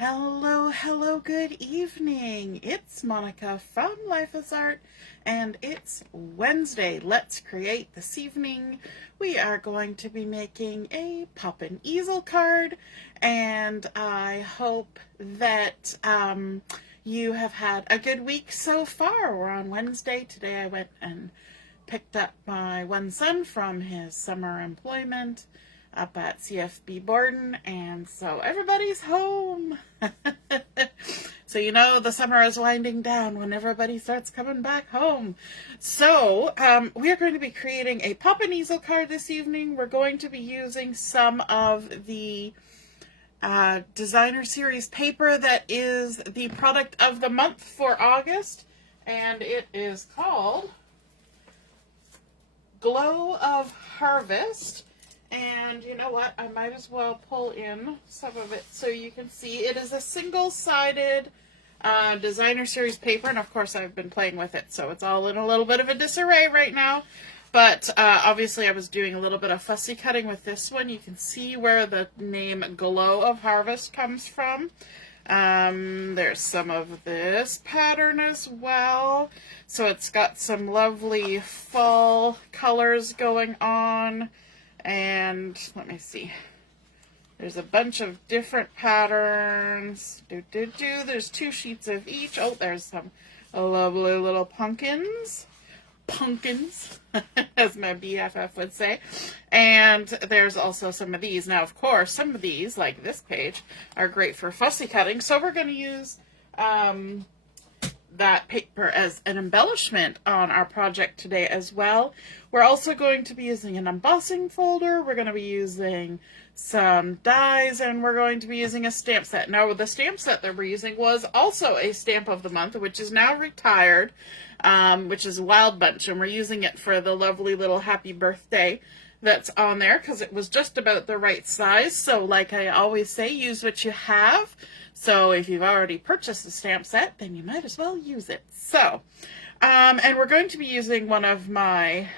Hello, hello, good evening. It's Monica from Life is Art, and it's Wednesday. Let's create this evening. We are going to be making a Poppin easel card, and I hope that you have had a good week so far. We're on Wednesday. Today I went and picked up my one son from his summer employment up at CFB Borden, and so everybody's home. So you know the summer is winding down when everybody starts coming back home. So we are going to be creating a Poppin easel card this evening. We're going to be using some of the designer series paper that is the product of the month for August, and it is called Glow of Harvest. And you know what, I might as well pull in some of it so you can see. It is a single-sided designer series paper, and of course I've been playing with it, so it's all in a little bit of a disarray right now. But obviously I was doing a little bit of fussy cutting with this one. You can see where the name Glow of Harvest comes from. There's some of this pattern as well. So it's got some lovely fall colors going on. And let me see. There's a bunch of different patterns. There's 2 sheets of each. Oh, there's some lovely little pumpkins. Pumpkins, as my BFF would say. And there's also some of these. Now, of course, some of these, like this page, are great for fussy cutting. So we're going to use that paper as an embellishment on our project today as well. We're also going to be using an embossing folder. We're going to be using some dies, and we're going to be using a stamp set. Now, the stamp set that we're using was also a stamp of the month, which is now retired, which is Wild Bunch, and we're using it for the lovely little happy birthday that's on there because it was just about the right size. So like I always say, use what you have. So if you've already purchased a stamp set, then you might as well use it. So, and we're going to be using one of my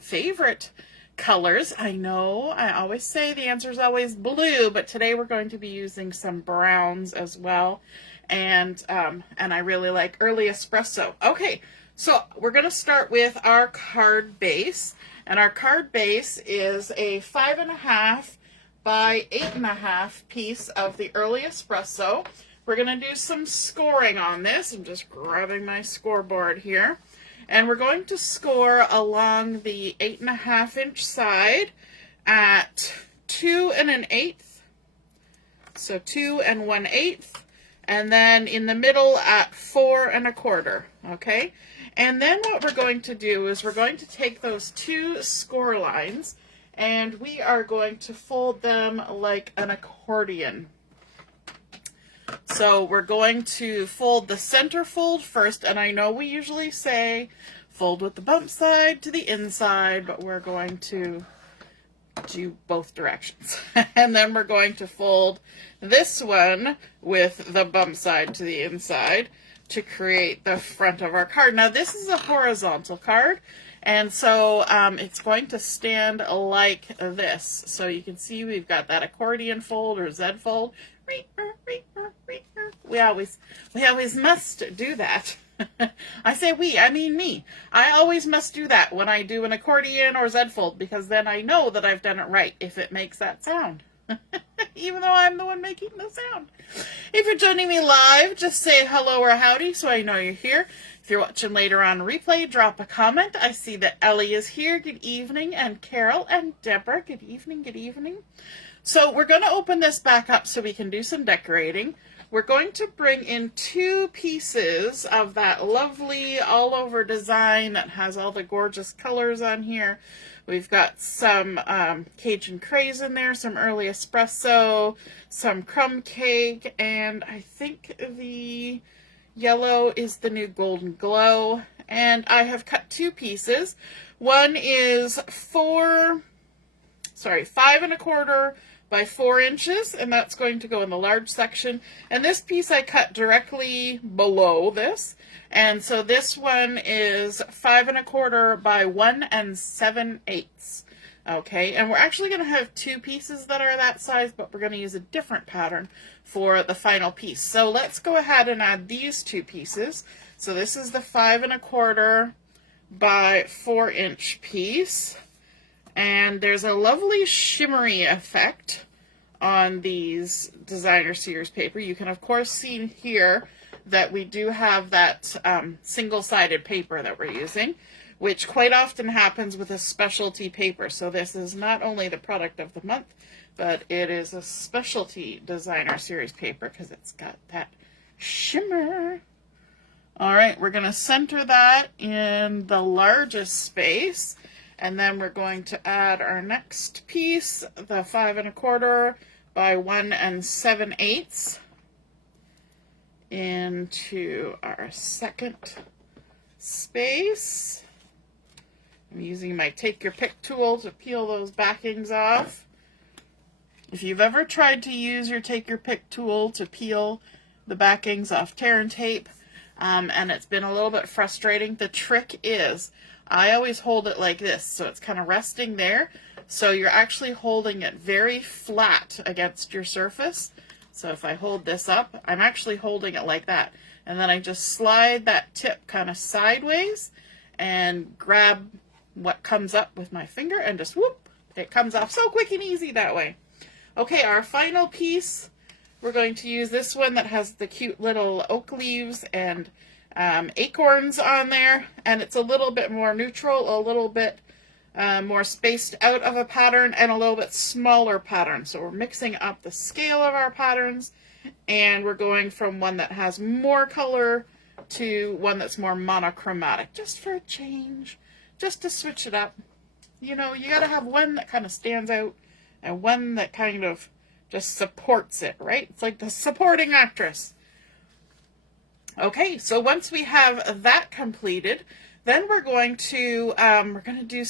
favorite colors. I know I always say the answer is always blue, but today we're going to be using some browns as well. And I really like early espresso. Okay, so we're going to start with our card base. And our card base is a 5.5 by 8.5 piece of the early espresso. We're going to do some scoring on this. I'm just grabbing my scoreboard here. And we're going to score along the 8.5 inch side at 2 1/8. So 2 1/8. And then in the middle at 4 1/4. Okay? And then what we're going to do is we're going to take those 2 score lines and we are going to fold them like an accordion. So we're going to fold the center fold first, and I know we usually say fold with the bump side to the inside, but we're going to do both directions. And then we're going to fold this one with the bump side to the inside to create the front of our card. Now this is a horizontal card, and so it's going to stand like this. So you can see we've got that accordion fold or Z fold. We always must do that. I say we, I mean me. I always must do that when I do an accordion or Z fold, because then I know that I've done it right if it makes that sound. Even though I'm the one making the sound. If you're joining me live, just say hello or howdy so I know you're here. If you're watching later on replay, drop a comment. I see that Ellie is here. Good evening. And Carol and Deborah. Good evening. Good evening. So we're going to open this back up so we can do some decorating. We're going to bring in 2 pieces of that lovely all-over design that has all the gorgeous colors on here. We've got some Cajun Craze in there, some early espresso, some crumb cake, and I think the yellow is the new golden glow. And I have cut 2 pieces. One is 5 1/4 by 4 inches, and that's going to go in the large section. And this piece I cut directly below this, and so this one is 5 1/4 by 1 7/8. Okay, and we're actually going to have two pieces that are that size, but we're going to use a different pattern for the final piece. So let's go ahead and add these two pieces. So this is the 5 1/4 by 4-inch piece, and there's a lovely shimmery effect on these designer series paper. You can of course see here that we do have that single-sided paper that we're using, which quite often happens with a specialty paper. So this is not only the product of the month, but it is a specialty designer series paper because it's got that shimmer. All right, we're going to center that in the largest space, and then we're going to add our next piece, the 5 1/4 by 1 7/8 into our second space. I'm using my Take Your Pick tool to peel those backings off. If you've ever tried to use your Take Your Pick tool to peel the backings off tear and tape, and it's been a little bit frustrating, the trick is I always hold it like this, so it's kind of resting there, so you're actually holding it very flat against your surface. So if I hold this up, I'm actually holding it like that, and then I just slide that tip kind of sideways and grab what comes up with my finger and just whoop, it comes off so quick and easy that way. Okay, our final piece, we're going to use this one that has the cute little oak leaves and acorns on there, and it's a little bit more neutral, a little bit more spaced out of a pattern, and a little bit smaller pattern. So we're mixing up the scale of our patterns, and we're going from one that has more color to one that's more monochromatic, just for a change, just to switch it up. You know, you gotta have one that kind of stands out and one that kind of just supports it, right? It's like the supporting actress. Okay, so once we have that completed, then we're going to do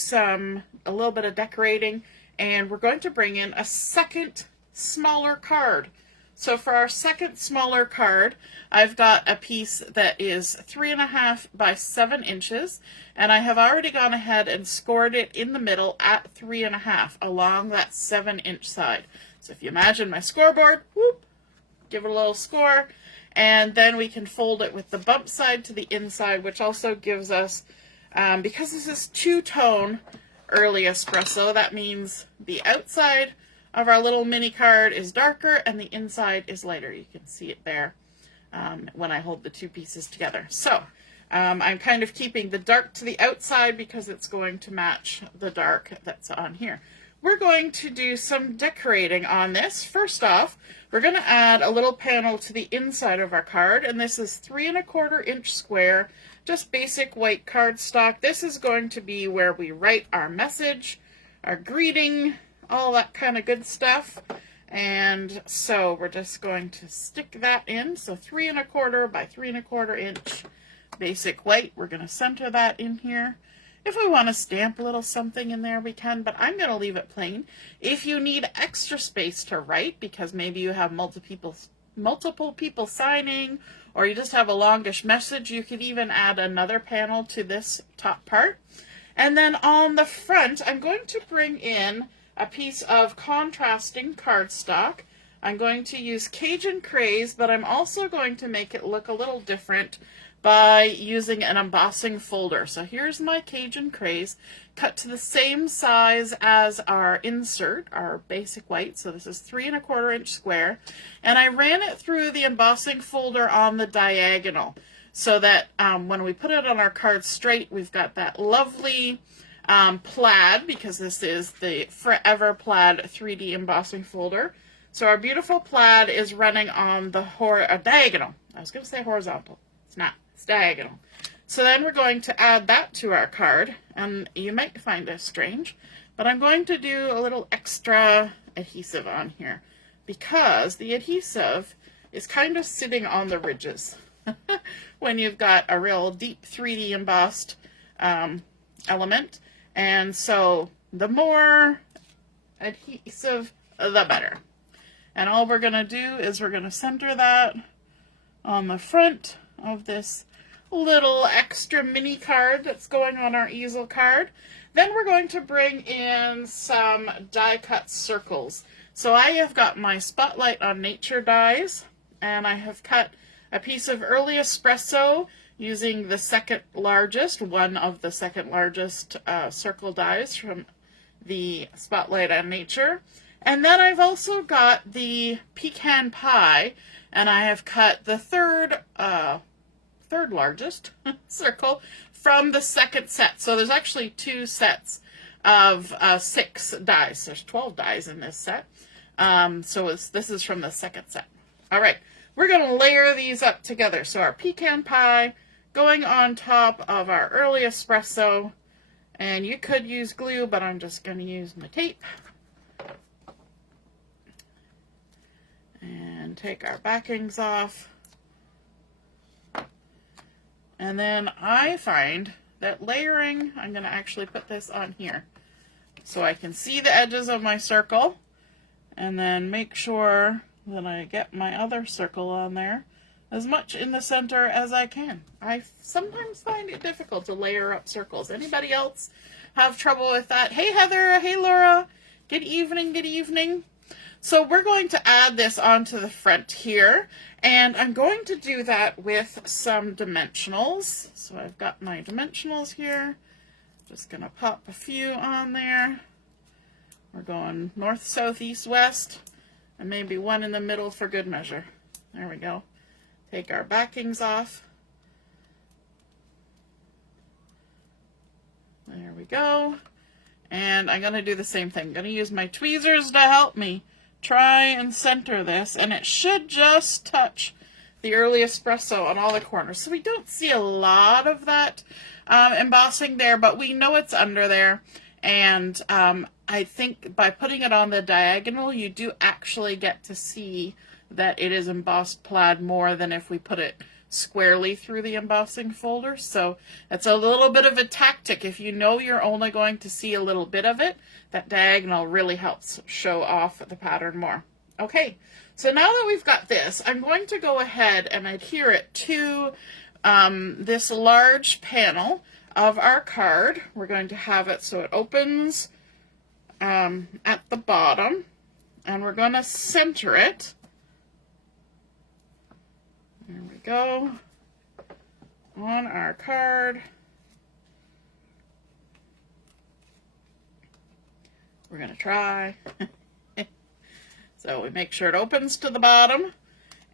a little bit of decorating, and we're going to bring in a second smaller card. So for our second smaller card, I've got a piece that is 3 1/2 by 7 inches, and I have already gone ahead and scored it in the middle at 3 1/2 along that 7-inch side. So if you imagine my scoreboard, whoop, give it a little score, and then we can fold it with the bump side to the inside, which also gives us, because this is two-tone early espresso, that means the outside of our little mini card is darker and the inside is lighter. You can see it there when I hold the two pieces together. So I'm kind of keeping the dark to the outside because it's going to match the dark that's on here. We're going to do some decorating on this. First off, we're going to add a little panel to the inside of our card, and this is 3 1/4 inch square, just basic white cardstock. This is going to be where we write our message, our greeting, all that kind of good stuff. And so we're just going to stick that in. So 3 1/4 by 3 1/4 inch basic white. We're going to center that in here. If we want to stamp a little something in there, we can, but I'm going to leave it plain. If you need extra space to write, because maybe you have multiple people signing, or you just have a longish message, you could even add another panel to this top part. And then on the front, I'm going to bring in a piece of contrasting cardstock. I'm going to use Cajun Craze, but I'm also going to make it look a little different by using an embossing folder. So here's my Cajun Craze, cut to the same size as our insert, our basic white. So this is 3 1/4 inch square, and I ran it through the embossing folder on the diagonal so that when we put it on our card straight, we've got that lovely plaid, because this is the Forever Plaid 3D embossing folder. So our beautiful plaid is running on the diagonal. I was going to say horizontal. It's not. It's diagonal. So then we're going to add that to our card, and you might find this strange, but I'm going to do a little extra adhesive on here because the adhesive is kind of sitting on the ridges when you've got a real deep 3D embossed element. And so the more adhesive, the better. And all we're going to do is we're going to center that on the front of this little extra mini card that's going on our easel card. Then we're going to bring in some die cut circles. So I have got my Spotlight on Nature dies, and I have cut a piece of early espresso using the second largest, one of the second largest circle dies from the Spotlight on Nature. And then I've also got the Pecan Pie, and I have cut the third largest circle from the second set. So there's actually 2 sets of 6 dies. There's 12 dies in this set. This is from the second set. All right, we're going to layer these up together. So our Pecan Pie going on top of our early espresso, and you could use glue, but I'm just going to use my tape. And take our backings off. And then I find that layering, I'm going to actually put this on here so I can see the edges of my circle, and then make sure that I get my other circle on there as much in the center as I can. I sometimes find it difficult to layer up circles. Anybody else have trouble with that? Hey Heather, hey Laura, good evening, good evening. So we're going to add this onto the front here, and I'm going to do that with some dimensionals. So I've got my dimensionals here. Just going to pop a few on there. We're going north, south, east, west, and maybe one in the middle for good measure. There we go. Take our backings off. There we go. And I'm going to do the same thing. I'm going to use my tweezers to help me try and center this, and it should just touch the early espresso on all the corners. So we don't see a lot of that embossing there, but we know it's under there. And I think by putting it on the diagonal, you do actually get to see that it is embossed plaid more than if we put it squarely through the embossing folder. So it's a little bit of a tactic. If you know you're only going to see a little bit of it, that diagonal really helps show off the pattern more. Okay, so now that we've got this, I'm going to go ahead and adhere it to this large panel of our card. We're going to have it so it opens at the bottom, and we're going to center it. There we go, on our card. We're going to try. So we make sure it opens to the bottom,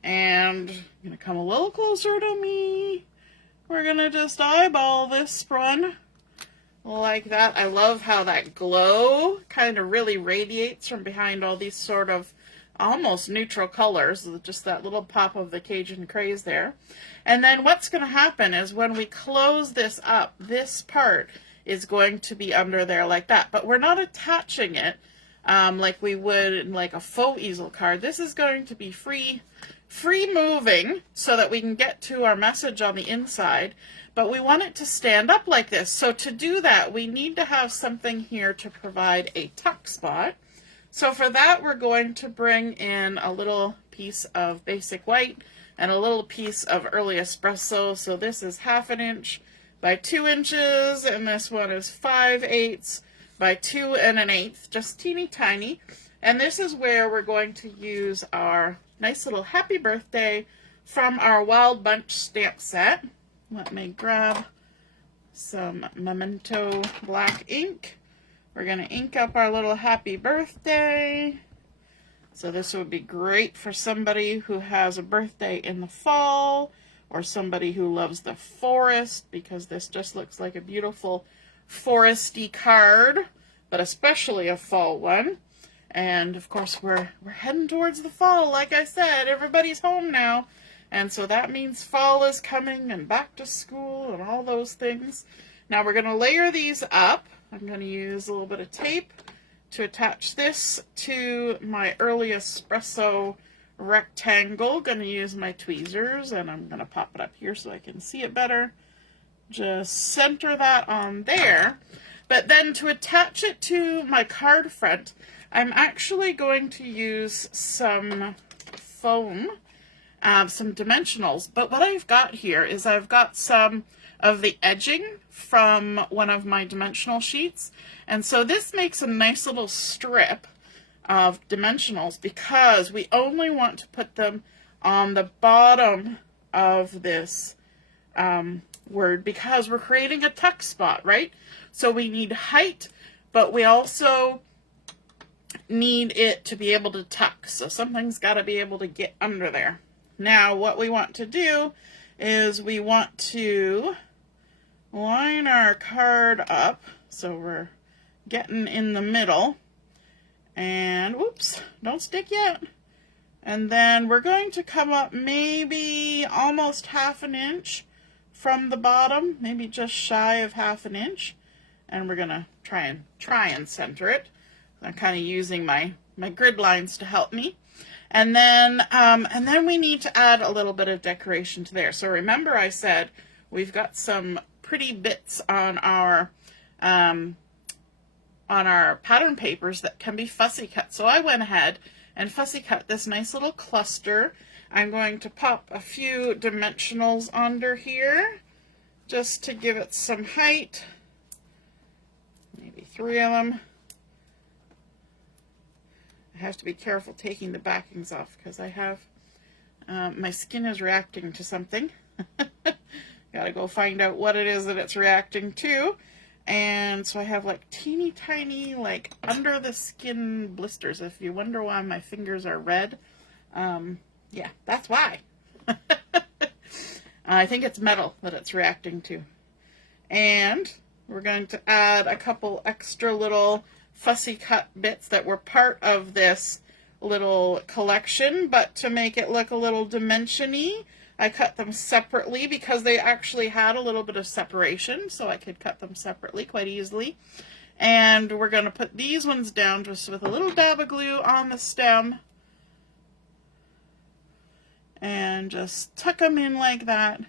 and I'm going to come a little closer to me. We're going to just eyeball this one like that. I love how that glow kind of really radiates from behind all these sort of almost neutral colors, just that little pop of the Cajun Craze there. And then what's going to happen is when we close this up, this part is going to be under there like that. But we're not attaching it like we would in like a faux easel card. This is going to be free moving so that we can get to our message on the inside. But we want it to stand up like this. So to do that, we need to have something here to provide a tuck spot. So for that, we're going to bring in a little piece of basic white and a little piece of early espresso. So this is 1/2 inch by 2 inches, and this one is 5/8 by 2 1/8, just teeny tiny. And this is where we're going to use our nice little happy birthday from our Wild Bunch stamp set. Let me grab some Memento black ink. We're going to ink up our little happy birthday. So this would be great for somebody who has a birthday in the fall, or somebody who loves the forest, because this just looks like a beautiful foresty card, but especially a fall one. And of course we're heading towards the fall. Like I said, everybody's home now, and so that means fall is coming and back to school and all those things. Now we're going to layer these up. I'm going to use a little bit of tape to attach this to my early espresso rectangle. Going to use my tweezers, and I'm going to pop it up here so I can see it better. Just center that on there. But then to attach it to my card front, I'm actually going to use some foam, some dimensionals. But what I've got here is I've got some of the edging from one of my dimensional sheets. And so this makes a nice little strip of dimensionals because we only want to put them on the bottom of this word because we're creating a tuck spot, right? So we need height, but we also need it to be able to tuck. So something's got to be able to get under there. Now what we want to do is we want to line our card up so we're getting in the middle. And whoops, don't stick yet. And then we're going to come up maybe almost 1/2 inch from the bottom, maybe just shy of 1/2 inch. And we're gonna try and center it. I'm kind of using my grid lines to help me. And then we need to add a little bit of decoration to there. So remember I said we've got some pretty bits on our pattern papers that can be fussy cut. So I went ahead and fussy cut this nice little cluster. I'm going to pop a few dimensionals under here just to give it some height. Maybe 3 of them. I have to be careful taking the backings off because I have, my skin is reacting to something. Gotta go find out what it is that it's reacting to. And so I have like teeny tiny, like under the skin blisters. If you wonder why my fingers are red, yeah, that's why. I think it's metal that it's reacting to. And we're going to add a couple extra little fussy cut bits that were part of this little collection, but to make it look a little dimension-y, I cut them separately because they actually had a little bit of separation, so I could cut them separately quite easily. And we're going to put these ones down just with a little dab of glue on the stem and just tuck them in like that.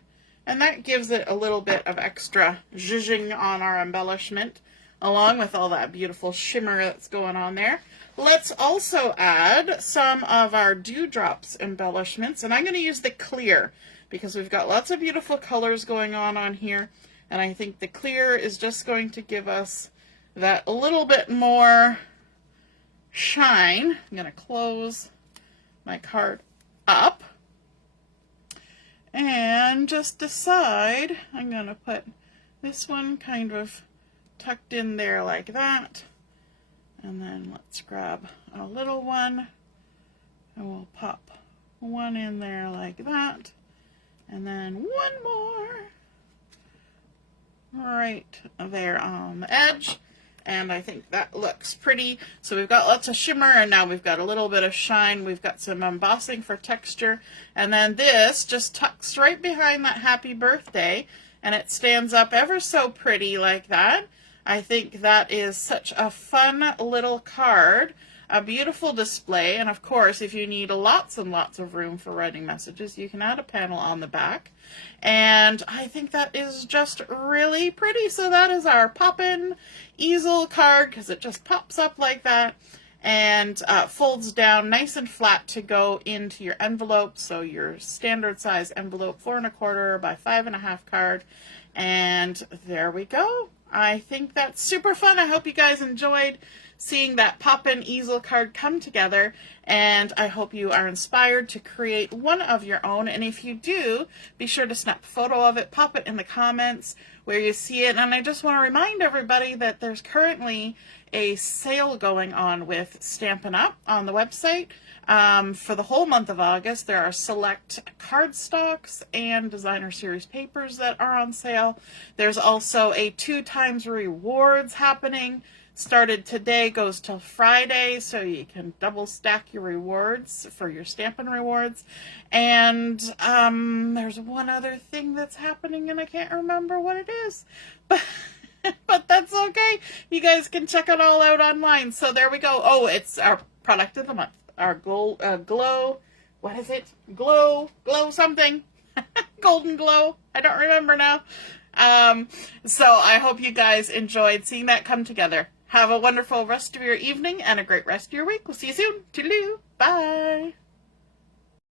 And that gives it a little bit of extra zhuzhing on our embellishment, along with all that beautiful shimmer that's going on there. Let's also add some of our Dewdrops embellishments, and I'm going to use the clear because we've got lots of beautiful colors going on here, and I think the clear is just going to give us that a little bit more shine. I'm going to close my card up and just decide I'm going to put this one kind of tucked in there like that. And then let's grab a little one and we'll pop one in there like that. And then one more right there on the edge. And I think that looks pretty. So we've got lots of shimmer and now we've got a little bit of shine. We've got some embossing for texture. And then this just tucks right behind that happy birthday and it stands up ever so pretty like that. I think that is such a fun little card, a beautiful display, and of course if you need lots and lots of room for writing messages, you can add a panel on the back. And I think that is just really pretty. So that is our Poppin easel card because it just pops up like that and folds down nice and flat to go into your envelope. So your standard size envelope, 4 1/4 by 5 1/2 card. And there we go. I think that's super fun. I hope you guys enjoyed seeing that Poppin easel card come together, and I hope you are inspired to create one of your own. And if you do, be sure to snap a photo of it, pop it in the comments where you see it. And I just want to remind everybody that there's currently a sale going on with Stampin' Up! On the website. For the whole month of August, there are select cardstocks and designer series papers that are on sale. There's also a 2x rewards happening. Started today, goes till Friday, so you can double stack your rewards for your Stampin' rewards. And there's one other thing that's happening, and I can't remember what it is. But that's okay. You guys can check it all out online. So there we go. Oh, it's our product of the month. Our glow, what is it? Glow something. Golden glow. I don't remember now. So I hope you guys enjoyed seeing that come together. Have a wonderful rest of your evening and a great rest of your week. We'll see you soon. Toodaloo. Bye.